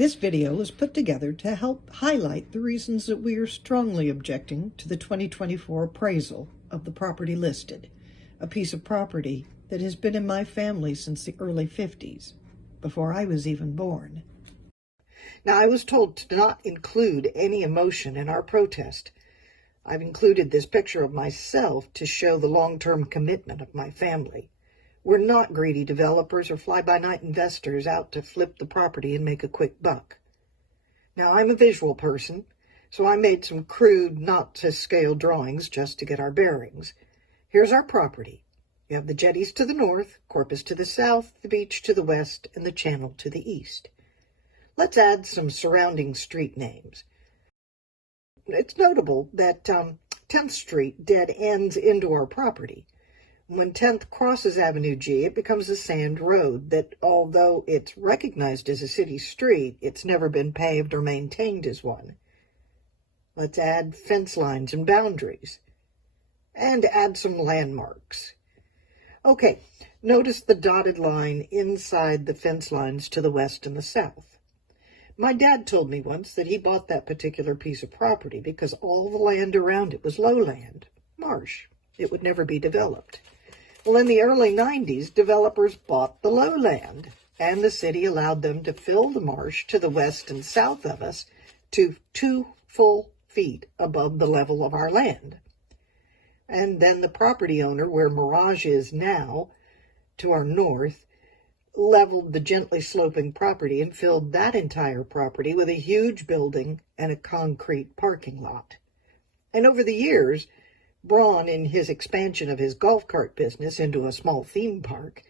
This video was put together to help highlight the reasons that we are strongly objecting to the 2024 appraisal of the property listed, a piece of property that has been in my family since the early 50s, before I was even born. Now, I was told to not include any emotion in our protest. I've included this picture of myself to show the long-term commitment of my family. We're not greedy developers or fly-by-night investors out to flip the property and make a quick buck. Now, I'm a visual person, so I made some crude, not-to-scale drawings just to get our bearings. Here's our property. You have the jetties to the north, Corpus to the south, the beach to the west, and the channel to the east. Let's add some surrounding street names. It's notable that 10th Street dead ends into our property. When 10th crosses Avenue G, it becomes a sand road that, although it's recognized as a city street, it's never been paved or maintained as one. Let's add fence lines and boundaries, and add some landmarks. Okay, notice the dotted line inside the fence lines to the west and the south. My dad told me once that he bought that particular piece of property because all the land around it was lowland, marsh. It would never be developed. Well, in the early 90s, developers bought the lowland, and the city allowed them to fill the marsh to the west and south of us to 2 full feet above the level of our land. And then the property owner, where Mirage is now, to our north, leveled the gently sloping property and filled that entire property with a huge building and a concrete parking lot. And over the years, Braun, in his expansion of his golf cart business into a small theme park,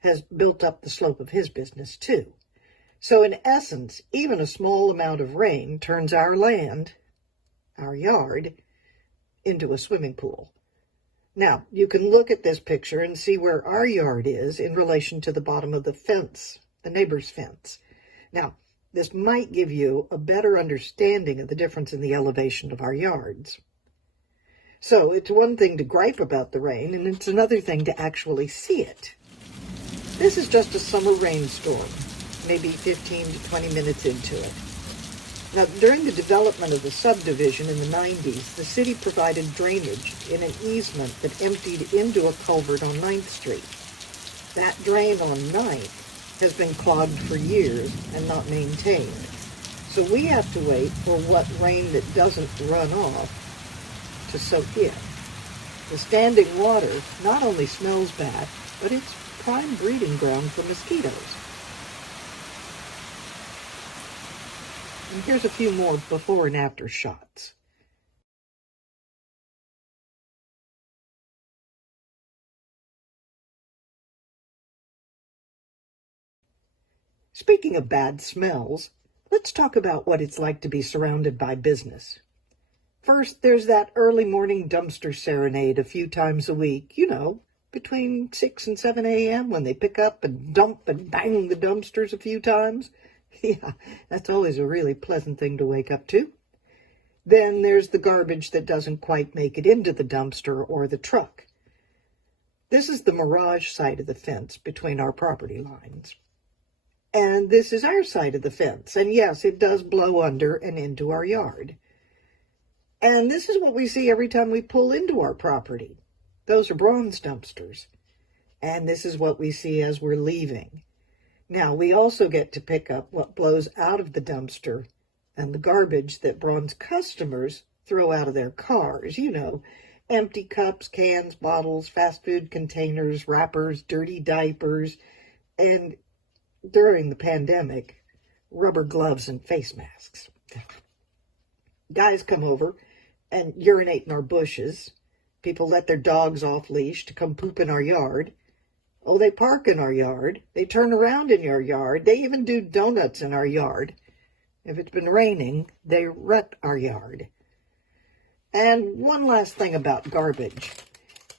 has built up the slope of his business too. So in essence, even a small amount of rain turns our land, our yard, into a swimming pool. Now, you can look at this picture and see where our yard is in relation to the bottom of the fence, the neighbor's fence. Now, this might give you a better understanding of the difference in the elevation of our yards. So it's one thing to gripe about the rain, and it's another thing to actually see it. This is just a summer rainstorm, maybe 15 to 20 minutes into it. Now, during the development of the subdivision in the 90s, the city provided drainage in an easement that emptied into a culvert on 9th Street. That drain on 9th has been clogged for years and not maintained. So we have to wait for what rain that doesn't run off to soak in. The standing water not only smells bad, but it's prime breeding ground for mosquitoes. And here's a few more before and after shots. Speaking of bad smells, let's talk about what it's like to be surrounded by business. First, there's that early morning dumpster serenade a few times a week, between 6 and 7 a.m. when they pick up and dump and bang the dumpsters a few times. Yeah, that's always a really pleasant thing to wake up to. Then there's the garbage that doesn't quite make it into the dumpster or the truck. This is the Mirage side of the fence between our property lines. And this is our side of the fence. And yes, it does blow under and into our yard. And this is what we see every time we pull into our property. Those are bronze dumpsters. And this is what we see as we're leaving. Now, we also get to pick up what blows out of the dumpster and the garbage that bronze customers throw out of their cars. Empty cups, cans, bottles, fast food containers, wrappers, dirty diapers, and during the pandemic, rubber gloves and face masks. Guys come over and urinate in our bushes. People let their dogs off leash to come poop in our yard. Oh, they park in our yard. They turn around in your yard. They even do donuts in our yard. If it's been raining, they rut our yard. And one last thing about garbage.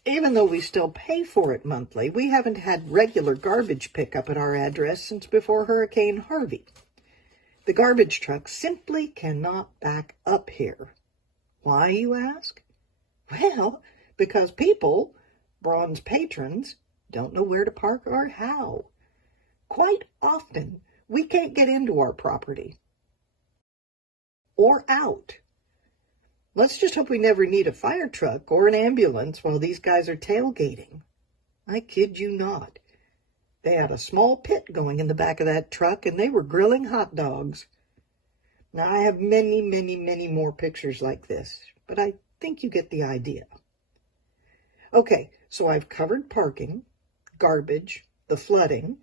Even though we still pay for it monthly, we haven't had regular garbage pickup at our address since before Hurricane Harvey. The garbage truck simply cannot back up here. Why, you ask? Well, because people, bronze patrons, don't know where to park or how. Quite often, We can't get into our property. Or out. Let's just hope we never need a fire truck or an ambulance while these guys are tailgating. I kid you not. They had a small pit going in the back of that truck, and they were grilling hot dogs. Now, I have many, many, many more pictures like this, but I think you get the idea. Okay, so I've covered parking, garbage, the flooding.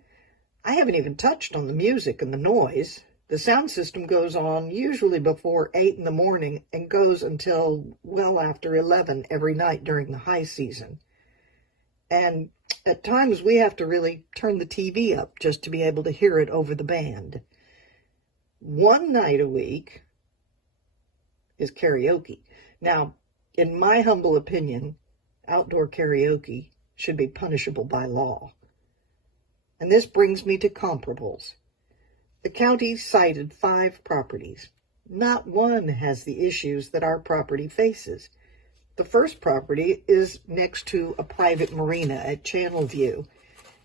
I haven't even touched on the music and the noise. The sound system goes on usually before 8 in the morning and goes until well after 11 every night during the high season. And at times we have to really turn the TV up just to be able to hear it over the band. One night a week is karaoke. Now, in my humble opinion, outdoor karaoke should be punishable by law. And this brings me to comparables. The county cited 5 properties. Not one has the issues that our property faces. The first property is next to a private marina at Channel View,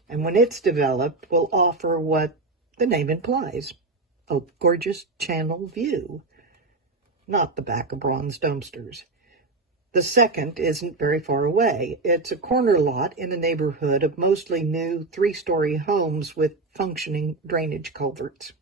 and when it's developed, will offer what the name implies, a gorgeous channel view, not the back of bronze dumpsters. The second isn't very far away. It's a corner lot in a neighborhood of mostly new 3-story homes with functioning drainage culverts.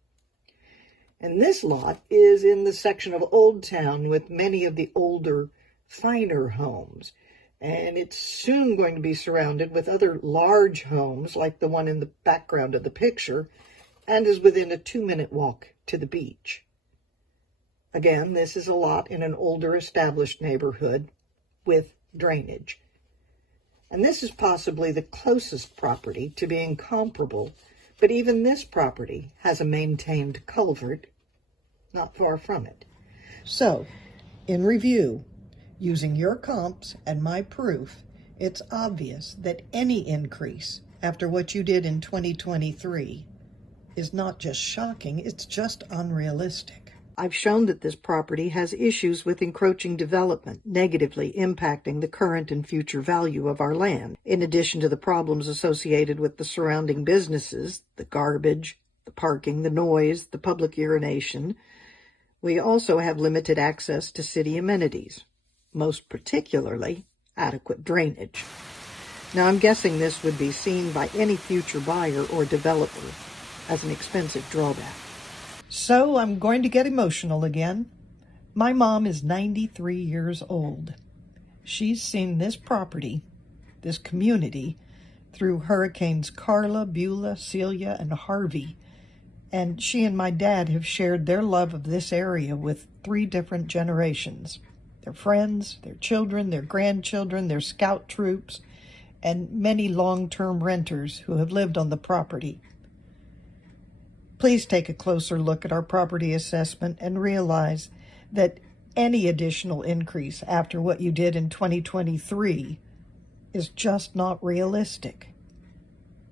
And this lot is in the section of Old Town with many of the older, finer homes, and it's soon going to be surrounded with other large homes like the one in the background of the picture, and is within a 2-minute walk to the beach. Again, this is a lot in an older established neighborhood with drainage. And this is possibly the closest property to being comparable, but even this property has a maintained culvert not far from it. So, in review, using your comps and my proof, it's obvious that any increase after what you did in 2023 is not just shocking, it's just unrealistic. I've shown that this property has issues with encroaching development, negatively impacting the current and future value of our land, in addition to the problems associated with the surrounding businesses, the garbage, the parking, the noise, the public urination. We also have limited access to city amenities, most particularly adequate drainage. Now, I'm guessing this would be seen by any future buyer or developer as an expensive drawback. So I'm going to get emotional again. My mom is 93 years old. She's seen this property, this community, through Hurricanes Carla, Beulah, Celia, and Harvey. And she and my dad have shared their love of this area with 3 different generations. Their friends, their children, their grandchildren, their scout troops, and many long-term renters who have lived on the property. Please take a closer look at our property assessment and realize that any additional increase after what you did in 2023 is just not realistic.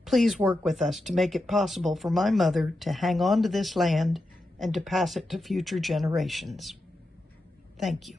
Please work with us to make it possible for my mother to hang on to this land and to pass it to future generations. Thank you.